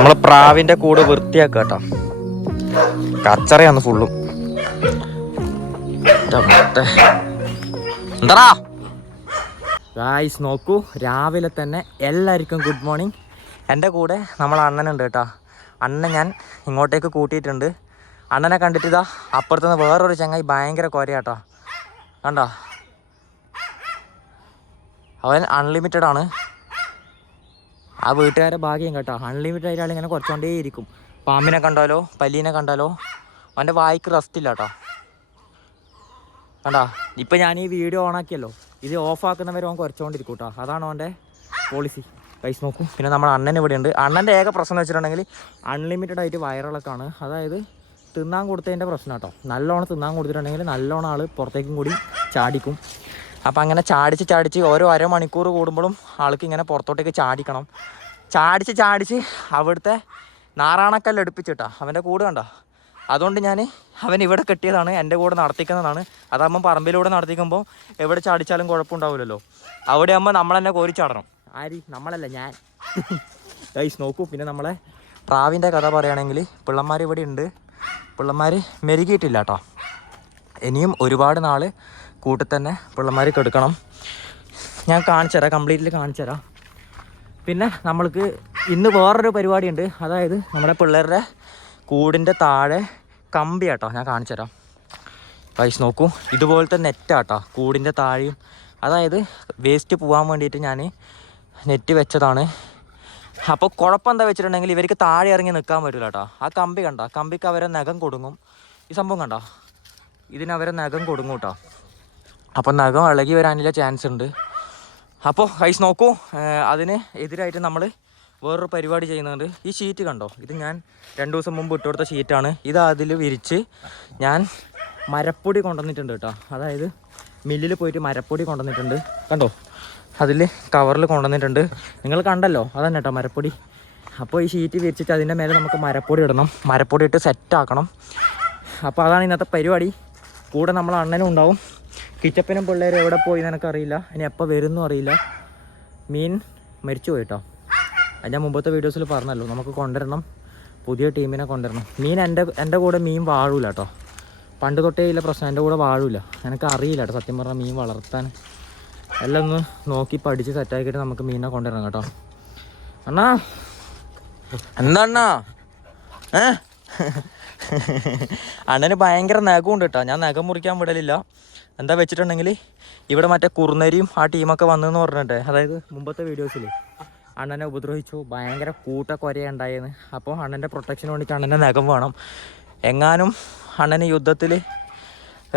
നമ്മള് പ്രാവിന്റെ കൂട് വൃത്തിയാക്കുക കേട്ടോ. കച്ചറയാണ് ഫുള്ളും. എന്താ ഗായ്സ് നോക്കൂ, രാവിലെ തന്നെ എല്ലാവർക്കും ഗുഡ് മോർണിംഗ്. എൻ്റെ കൂടെ നമ്മളെ അണ്ണനുണ്ട് കേട്ടോ. അണ്ണനെ ഞാൻ ഇങ്ങോട്ടേക്ക് കൂട്ടിയിട്ടുണ്ട്. അണ്ണനെ കണ്ടിട്ട് ഇതാ അപ്പുറത്തുനിന്ന് വേറൊരു ചങ്ങായി ഭയങ്കര കൊരയാട്ടോ. കണ്ടോ, അവൻ അൺലിമിറ്റഡ് ആണ്. ആ വീട്ടുകാരെ ഭാഗ്യം കേട്ടോ, അൺലിമിറ്റഡ് ആയിട്ട് ആളിങ്ങനെ കുറച്ചുകൊണ്ടേ ഇരിക്കും. പാമ്പിനെ കണ്ടാലോ പല്ലീനെ കണ്ടാലോ അവൻ്റെ വായിക്ക് റെസ്റ്റ് ഇല്ല കേട്ടോ. കണ്ടാ, ഇപ്പം ഞാൻ ഈ വീഡിയോ ഓണാക്കിയല്ലോ, ഇത് ഓഫാക്കുന്നവരെ അവൻ കുറച്ചുകൊണ്ടിരിക്കും കേട്ടോ. അതാണ് അവൻ്റെ പോളിസി. പൈസ നോക്കും. പിന്നെ നമ്മുടെ അണ്ണൻ ഇവിടെ ഉണ്ട്. അണ്ണൻ്റെ ഏക പ്രശ്നം എന്ന് വെച്ചിട്ടുണ്ടെങ്കിൽ അൺലിമിറ്റഡ് ആയിട്ട് വയറിളക്കാണ്. അതായത് തിന്നാൻ കൊടുത്തതിൻ്റെ പ്രശ്നം കേട്ടോ. നല്ലോണം തിന്നാൻ കൊടുത്തിട്ടുണ്ടെങ്കിൽ നല്ലോണം ആൾ പുറത്തേക്കും കൂടി ചാടിക്കും. അപ്പം അങ്ങനെ ചാടിച്ച് ഓരോ അരമണിക്കൂർ കൂടുമ്പോഴും ആൾക്ക് ഇങ്ങനെ പുറത്തോട്ടേക്ക് ചാടിക്കണം. ചാടിച്ച് അവിടുത്തെ നാറാണക്കല്ല് എടുപ്പിച്ചിട്ടാ അവൻ്റെ കൂട് കണ്ടോ. അതുകൊണ്ട് ഞാൻ അവൻ ഇവിടെ കെട്ടിയതാണ്, എൻ്റെ കൂടെ നടത്തിക്കുന്നതാണ്. അതാകുമ്പം പറമ്പിലൂടെ നടത്തിക്കുമ്പോൾ എവിടെ ചാടിച്ചാലും കുഴപ്പമുണ്ടാവില്ലല്ലോ. അവിടെ ആകുമ്പോൾ നമ്മൾ തന്നെ കോരി ചാടണം. ആര്? നമ്മളല്ല, ഞാൻ. ഗൈസ് നോക്കൂ. പിന്നെ നമ്മളെ പ്രാവിൻ്റെ കഥ പറയുകയാണെങ്കിൽ പിള്ളന്മാർ ഇവിടെ ഉണ്ട്. പിള്ളന്മാർ മെരുകിയിട്ടില്ല കേട്ടോ. ഇനിയും ഒരുപാട് നാൾ കൂട്ടിൽ തന്നെ പിള്ളന്മാർ കെടുക്കണം. ഞാൻ കാണിച്ചു തരാം, കംപ്ലീറ്റ്ലി കാണിച്ചു തരാം. പിന്നെ നമ്മൾക്ക് ഇന്ന് വേറൊരു പരിപാടിയുണ്ട്. അതായത് നമ്മുടെ പിള്ളേരുടെ കൂടിൻ്റെ താഴെ കമ്പി കേട്ടോ. ഞാൻ കാണിച്ചു തരാം. പൈസ നോക്കൂ, ഇതുപോലത്തെ നെറ്റാട്ടോ കൂടിൻ്റെ താഴെയും. അതായത് വേസ്റ്റ് പോകാൻ വേണ്ടിയിട്ട് ഞാൻ നെറ്റ് വെച്ചതാണ്. അപ്പോൾ കുഴപ്പം എന്താ വെച്ചിട്ടുണ്ടെങ്കിൽ ഇവർക്ക് താഴെ ഇറങ്ങി നിൽക്കാൻ പറ്റില്ല കേട്ടോ. ആ കമ്പി കണ്ട, കമ്പിക്ക് അവരെ നഖം കൊടുങ്ങും. ഈ സംഭവം കണ്ടോ, ഇതിനവരെ നഖം കൊടുങ്ങും കേട്ടോ. അപ്പോൾ നഖം ഇളകി വരാനുള്ള ചാൻസ് ഉണ്ട്. അപ്പോൾ ഗൈസ് നോക്കൂ, അതിന് എതിരായിട്ട് നമ്മൾ വേറൊരു പരിപാടി ചെയ്യുന്നുണ്ട്. ഈ ഷീറ്റ് കണ്ടോ, ഇത് ഞാൻ 2 ദിവസം മുമ്പ് ഇട്ട് കൊടുത്ത ഷീറ്റാണ്. ഇത് അതിൽ വിരിച്ച് ഞാൻ മരപ്പൊടി കൊണ്ടുവന്നിട്ടുണ്ട് കേട്ടോ. അതായത് മില്ലിൽ പോയിട്ട് മരപ്പൊടി കൊണ്ടുവന്നിട്ടുണ്ട്. കണ്ടോ, അതിൽ കവറിൽ കൊണ്ടുവന്നിട്ടുണ്ട്. നിങ്ങൾ കണ്ടല്ലോ, അതന്നെ കേട്ടോ മരപ്പൊടി. അപ്പോൾ ഈ ഷീറ്റ് വിരിച്ചിട്ട് അതിൻ്റെ മേലെ നമുക്ക് മരപ്പൊടി ഇടണം. മരപ്പൊടി ഇട്ട് സെറ്റാക്കണം. അപ്പോൾ അതാണ് ഇന്നത്തെ പരിപാടി. കൂടെ നമ്മൾ അണ്ണനും ഉണ്ടാവും. കിച്ചപ്പനും പിള്ളേരും എവിടെ പോയി എനിക്കറിയില്ല, ഇനി എപ്പോൾ വരുമെന്നും അറിയില്ല. മീൻ മരിച്ചു പോയിട്ടോ. അത് ഞാൻ മുമ്പത്തെ വീഡിയോസിൽ പറഞ്ഞല്ലോ, നമുക്ക് കൊണ്ടുവരണം, പുതിയ ടീമിനെ കൊണ്ടുവരണം. മീൻ എൻ്റെ കൂടെ മീൻ വാഴൂല കേട്ടോ. പണ്ട് തൊട്ടേ ഇല്ല പ്രശ്നം, എൻ്റെ കൂടെ വാഴൂല. എനിക്ക് അറിയില്ല കേട്ടോ സത്യം പറഞ്ഞാൽ മീൻ വളർത്താൻ. എല്ലാം ഒന്ന് നോക്കി പഠിച്ച് സെറ്റാക്കിയിട്ട് നമുക്ക് മീനിനെ കൊണ്ടുവരണം കേട്ടോ. അണ്ണാ എന്താ അണ്ണാ? അണ്ണന് ഭയങ്കര നഖമുണ്ട് കേട്ടോ. ഞാൻ നഖം മുറിക്കാൻ വിടലില്ല. എന്താ വെച്ചിട്ടുണ്ടെങ്കിൽ ഇവിടെ മറ്റേ കുറുനരിയും ആ ടീമൊക്കെ വന്നെന്ന് പറഞ്ഞിട്ട്, അതായത് മുമ്പത്തെ വീഡിയോസിൽ അണ്ണനെ ഉപദ്രവിച്ചു, ഭയങ്കര കൂട്ടക്കൊരയുണ്ടായെന്ന്. അപ്പോൾ അണ്ണൻ്റെ പ്രൊട്ടക്ഷന് വേണ്ടിയിട്ട് അണ്ണൻ്റെ നഖം വേണം. എങ്ങാനും അണ്ണന് യുദ്ധത്തിൽ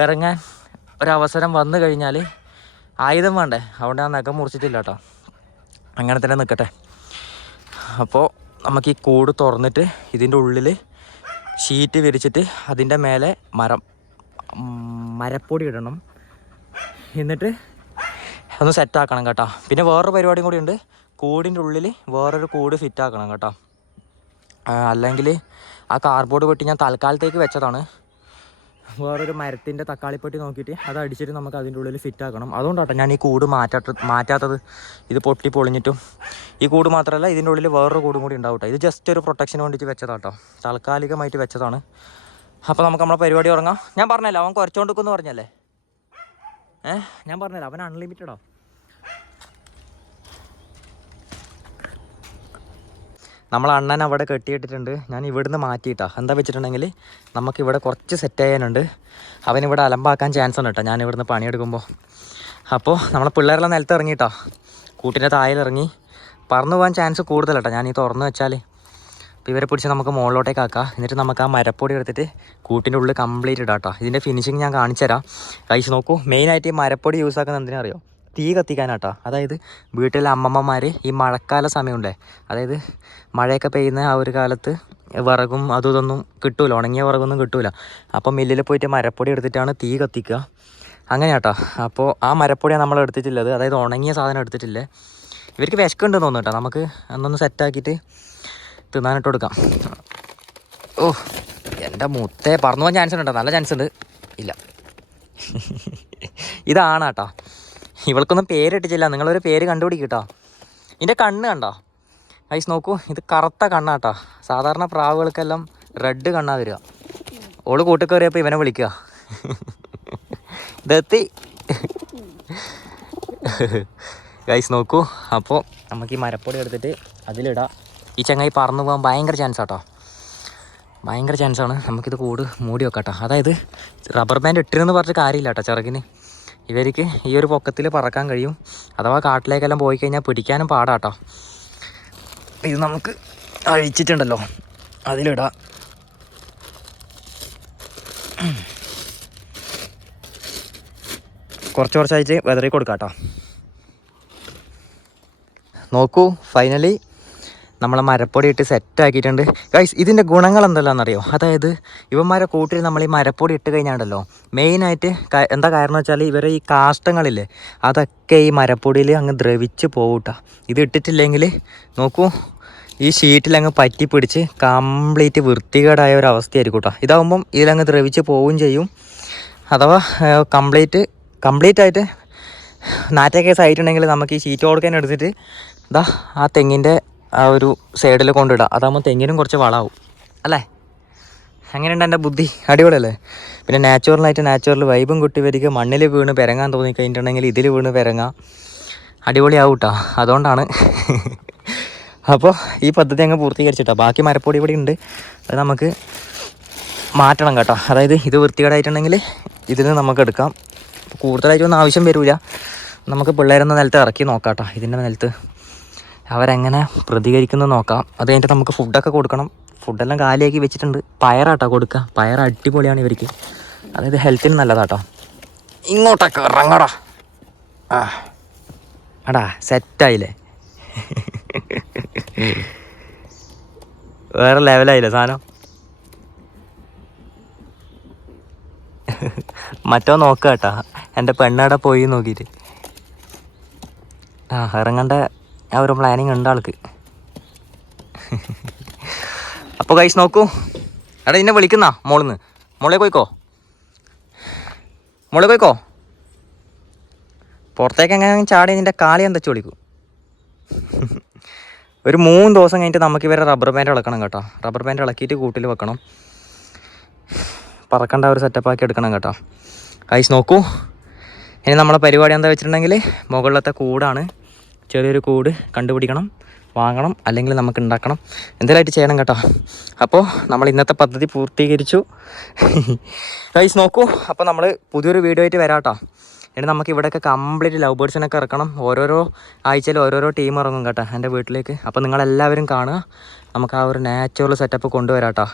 ഇറങ്ങാൻ ഒരവസരം വന്നു കഴിഞ്ഞാൽ ആയുധം വേണ്ടേ, അതുകൊണ്ട് ആ നഖം മുറിച്ചിട്ടില്ല കേട്ടോ. അങ്ങനെ തന്നെ നിൽക്കട്ടെ. അപ്പോൾ നമുക്ക് ഈ കൂട് തുറന്നിട്ട് ഇതിൻ്റെ ഉള്ളിൽ ഷീറ്റ് വിരിച്ചിട്ട് അതിൻ്റെ മേലെ മരപ്പൊടി ഇടണം. എന്നിട്ട് ഒന്ന് സെറ്റാക്കണം കേട്ടോ. പിന്നെ വേറൊരു പരിപാടിയും കൂടി ഉണ്ട്. കൂടിൻ്റെ ഉള്ളിൽ വേറൊരു കൂട് ഫിറ്റാക്കണം കേട്ടോ. അല്ലെങ്കിൽ ആ കാർഡ്ബോർഡ് പെട്ടി ഞാൻ തൽക്കാലത്തേക്ക് വെച്ചതാണ്. വേറൊരു മരത്തിൻ്റെ തക്കാളിപ്പെട്ടി നോക്കിയിട്ട് അത് അടിച്ചിട്ട് നമുക്ക് അതിൻ്റെ ഉള്ളിൽ ഫിറ്റാക്കണം. അതുകൊണ്ടാട്ടോ ഞാൻ ഈ കൂട് മാറ്റാത്തത്. ഇത് പൊട്ടി പൊളിഞ്ഞിട്ടും ഈ കൂട് മാത്രമല്ല, ഇതിൻ്റെ ഉള്ളിൽ വേറൊരു കൂടും കൂടി ഉണ്ടാവും കേട്ടോ. ഇത് ജസ്റ്റ് ഒരു പ്രൊട്ടക്ഷന് വേണ്ടിയിട്ട് വെച്ചതാട്ടോ, താൽക്കാലികമായിട്ട് വെച്ചതാണ്. അപ്പോൾ നമുക്ക് നമ്മളെ പരിപാടി തുടങ്ങാം. ഞാൻ പറഞ്ഞല്ലോ അവൻ കുറച്ചുകൊണ്ടിരിക്കുമെന്ന് പറഞ്ഞല്ലേ. ഞാൻ പറഞ്ഞല്ലോ അവൻ അൺലിമിറ്റഡോ. നമ്മൾ അണ്ണൻ അവിടെ കെട്ടിയിട്ടിട്ടുണ്ട്. ഞാൻ ഇവിടുന്ന് മാറ്റിയിട്ടാ. എന്താ വെച്ചിട്ടുണ്ടെങ്കിൽ നമുക്കിവിടെ കുറച്ച് സെറ്റ് ചെയ്യാനുണ്ട്. അവനിവിടെ അലമ്പാക്കാൻ ചാൻസ് ഉണ്ട് കേട്ടോ ഞാൻ ഇവിടുന്ന് പണിയെടുക്കുമ്പോൾ. അപ്പോൾ നമ്മളെ പിള്ളേരെല്ലാം നിലത്ത് ഇറങ്ങിയിട്ടോ, കൂട്ടിൻ്റെ താഴെയിറങ്ങി. പറന്നു പോകാൻ ചാൻസ് കൂടുതൽ കേട്ടോ ഞാൻ ഈ തുറന്ന് വെച്ചാൽ. അപ്പോൾ ഇവരെ പിടിച്ച് നമുക്ക് മുകളിലോട്ടേക്ക് ആക്കാം. എന്നിട്ട് നമുക്ക് ആ മരപ്പൊടി എടുത്തിട്ട് കൂട്ടിൻ്റെ ഉള്ളിൽ കംപ്ലീറ്റ് ഇടാം കേട്ടോ. ഇതിൻ്റെ ഫിനിഷിങ് ഞാൻ കാണിച്ചു തരാം. കഴിച്ച് നോക്കൂ. മെയിനായിട്ട് ഈ മരപ്പൊടി യൂസ് ആക്കുന്നത് എന്തിനാ അറിയോ? തീ കത്തിക്കാനാട്ടോ. അതായത് വീട്ടിലെ അമ്മമ്മമാർ ഈ മഴക്കാല സമയമുണ്ടേ, അതായത് മഴയൊക്കെ പെയ്യുന്ന ആ ഒരു കാലത്ത് വിറകും അതും ഇതൊന്നും കിട്ടൂല, ഉണങ്ങിയ വിറകൊന്നും കിട്ടൂല. അപ്പം മില്ലിൽ പോയിട്ട് മരപ്പൊടി എടുത്തിട്ടാണ് തീ കത്തിക്കുക. അങ്ങനെ കേട്ടോ. അപ്പോൾ ആ മരപ്പൊടിയാണ് നമ്മൾ എടുത്തിട്ടുള്ളത്, അതായത് ഉണങ്ങിയ സാധനം എടുത്തിട്ടില്ലേ. ഇവർക്ക് വിശക്കുണ്ടെന്ന് തോന്നുന്നു കേട്ടോ. നമുക്ക് എന്നൊന്ന് സെറ്റാക്കിയിട്ട് തിന്നാനിട്ട് കൊടുക്കാം. ഓ എൻ്റെ മുത്തേ, പറന്നു പോകാൻ ചാൻസ് ഉണ്ടോ? നല്ല ചാൻസ് ഉണ്ട്. ഇല്ല, ഇതാണ് കേട്ടോ. ഇവൾക്കൊന്നും പേരിട്ടിട്ടില്ല. നിങ്ങളൊരു പേര് കണ്ടുപിടിക്കും കേട്ടോ. ഇതിൻ്റെ കണ്ണ് കണ്ടോ? ഗൈസ് നോക്കൂ, ഇത് കറുത്ത കണ്ണാട്ടാ. സാധാരണ പ്രാവുകൾക്കെല്ലാം റെഡ് കണ്ണാ വരിക. ഓള് കൂട്ടി കയറിയപ്പോൾ ഇവനെ വിളിക്കുക, ഇതെത്തി. ഗൈസ് നോക്കൂ, അപ്പോൾ നമുക്ക് ഈ മരപ്പൊടി എടുത്തിട്ട് അതിലിടാം. ഈ ചങ്ങായി പറന്നു പോകാൻ ഭയങ്കര ചാൻസ് ആട്ടോ, ഭയങ്കര ചാൻസാണ്. നമുക്കിത് കൂട് മൂടി വെക്കാം കേട്ടോ. അതായത് റബ്ബർ ബാൻഡ് ഇട്ടിരുന്ന് പറഞ്ഞ കാര്യമില്ല കേട്ടോ ചിറകിന്. ഇവർക്ക് ഈ ഒരു പൊക്കത്തിൽ പറക്കാൻ കഴിയും. അഥവാ കാട്ടിലേക്കെല്ലാം പോയി കഴിഞ്ഞാൽ പിടിക്കാനും പാടാട്ടോ. ഇത് നമുക്ക് അഴിച്ചിട്ടുണ്ടല്ലോ, അതിലിടാം. കുറച്ച് കുറച്ചായിട്ട് വെതറി കൊടുക്കാം കേട്ടോ. നോക്കൂ, ഫൈനലി നമ്മളെ മരപ്പൊടി ഇട്ട് സെറ്റാക്കിയിട്ടുണ്ട് ഗൈസ്. ഇതിൻ്റെ ഗുണങ്ങൾ എന്തെല്ലാമെന്നറിയോ? അതായത് ഇവന്മാരെ കൂട്ടിൽ നമ്മൾ ഈ മരപ്പൊടി ഇട്ട് കഴിഞ്ഞാണ്ടല്ലോ, മെയിനായിട്ട് എന്താ കാരണം വെച്ചാൽ ഇവരെ ഈ കാഷ്ടങ്ങളില്ലേ അതൊക്കെ ഈ മരപ്പൊടിയിൽ അങ്ങ് ദ്രവിച്ച് പോകൂട്ടാ. ഇത് ഇട്ടിട്ടില്ലെങ്കിൽ നോക്കൂ, ഈ ഷീറ്റിലങ്ങ് പറ്റി പിടിച്ച് കംപ്ലീറ്റ് വൃത്തികേടായ ഒരു അവസ്ഥയായിരിക്കും കേട്ടോ. ഇതാകുമ്പം ഇതിലങ്ങ് ദ്രവിച്ച് പോവുകയും ചെയ്യും. അഥവാ കംപ്ലീറ്റ് ആയിട്ട് നാറ്റ കേസ് ആയിട്ടുണ്ടെങ്കിൽ നമുക്ക് ഈ ഷീറ്റ് കൊടുക്കാൻ എടുത്തിട്ട് ഇതാ ആ തെങ്ങിൻ്റെ ആ ഒരു സൈഡിൽ കൊണ്ടിടാം. അതാകുമ്പോൾ തെങ്ങിനും കുറച്ച് വളമാവും അല്ലേ? അങ്ങനെയുണ്ട് എൻ്റെ ബുദ്ധി. അടിപൊളിയല്ലേ? പിന്നെ നാച്ചുറൽ വൈബും കുട്ടി വരിക. മണ്ണിൽ വീണ് പെരങ്ങാൻ തോന്നിക്കഴിഞ്ഞിട്ടുണ്ടെങ്കിൽ ഇതിൽ വീണ് പെരങ്ങാം, അടിപൊളിയാവും കേട്ടോ. അതുകൊണ്ടാണ് അപ്പോൾ ഈ പദ്ധതി അങ്ങ് പൂർത്തീകരിച്ചിട്ടോ. ബാക്കി മരപ്പൊടി ഇവിടെ ഉണ്ട്, അത് നമുക്ക് മാറ്റണം കേട്ടോ. അതായത് ഇത് വൃത്തികേടായിട്ടുണ്ടെങ്കിൽ ഇതിന് നമുക്ക് എടുക്കാം. കൂടുതലായിട്ടൊന്നും ആവശ്യം വരില്ല. നമുക്ക് പിള്ളേരൊന്ന് നിലത്ത് ഇറക്കി നോക്കാം കേട്ടോ. ഇതിൻ്റെ നിലത്ത് അവരെങ്ങനെ പ്രതികരിക്കുന്നു നോക്കാം. അത് കഴിഞ്ഞിട്ട് നമുക്ക് ഫുഡൊക്കെ കൊടുക്കണം. ഫുഡെല്ലാം കാലിയാക്കി വെച്ചിട്ടുണ്ട്. പയറാട്ടോ കൊടുക്കുക. പയർ അടിപൊളിയാണ് ഇവർക്ക്, അതായത് ഹെൽത്തിന് നല്ലതാട്ടോ. ഇങ്ങോട്ടൊക്കെ ഇറങ്ങടാ. അടാ സെറ്റായില്ലേ? വേറെ ലെവലായില്ലേ സാധനം? മറ്റോ നോക്കുക കേട്ടോ, എൻ്റെ പെണ്ണവിടെ പോയി നോക്കിയിട്ട്. ഇറങ്ങേണ്ട ആ ഒരു പ്ലാനിങ് ഉണ്ട് ആൾക്ക്. അപ്പോൾ ഗൈസ് നോക്കൂ, എടാ ഇന്നെ വിളിക്കുന്ന മോളിന്ന്. മോളെ പോയിക്കോ, പുറത്തേക്ക് എങ്ങനെ ചാടി നിൻ്റെ കാളി എന്താ വിളിക്കും. ഒരു 3 ദിവസം കഴിഞ്ഞിട്ട് നമുക്ക് ഇവരെ റബ്ബർ ബാൻഡ് ഇളക്കണം കേട്ടോ. റബ്ബർ ബാൻഡ് ഇളക്കിയിട്ട് കൂട്ടിൽ വെക്കണം. പറക്കേണ്ട ഒരു സെറ്റപ്പാക്കി എടുക്കണം കേട്ടോ. ഗൈസ് നോക്കൂ, ഇനി നമ്മളെ പരിപാടി എന്താ വെച്ചിട്ടുണ്ടെങ്കിൽ മുകളിലത്തെ കൂടാണ്. ചെറിയൊരു കൂട് കണ്ടുപിടിക്കണം, വാങ്ങണം, അല്ലെങ്കിൽ നമുക്ക് ഉണ്ടാക്കണം. എന്തെല്ലാമായിട്ട് ചെയ്യണം കേട്ടോ. അപ്പോൾ നമ്മൾ ഇന്നത്തെ പദ്ധതി പൂർത്തീകരിച്ചു. ഗൈസ് നോക്കൂ, അപ്പോൾ നമ്മൾ പുതിയൊരു വീഡിയോ ആയിട്ട് വരാം കേട്ടോ. ഇനി നമുക്ക് ഇവിടെയൊക്കെ കംപ്ലീറ്റ് ലവ് ബേർഡ്സിനൊക്കെ ഇറക്കണം. ഓരോരോ ആഴ്ചയിൽ ഓരോരോ ടീം ഇറങ്ങും കേട്ടോ എൻ്റെ വീട്ടിലേക്ക്. അപ്പോൾ നിങ്ങളെല്ലാവരും കാണുക. നമുക്ക് ആ ഒരു നാച്ചുറൽ സെറ്റപ്പ് കൊണ്ടുവരാം കേട്ടോ.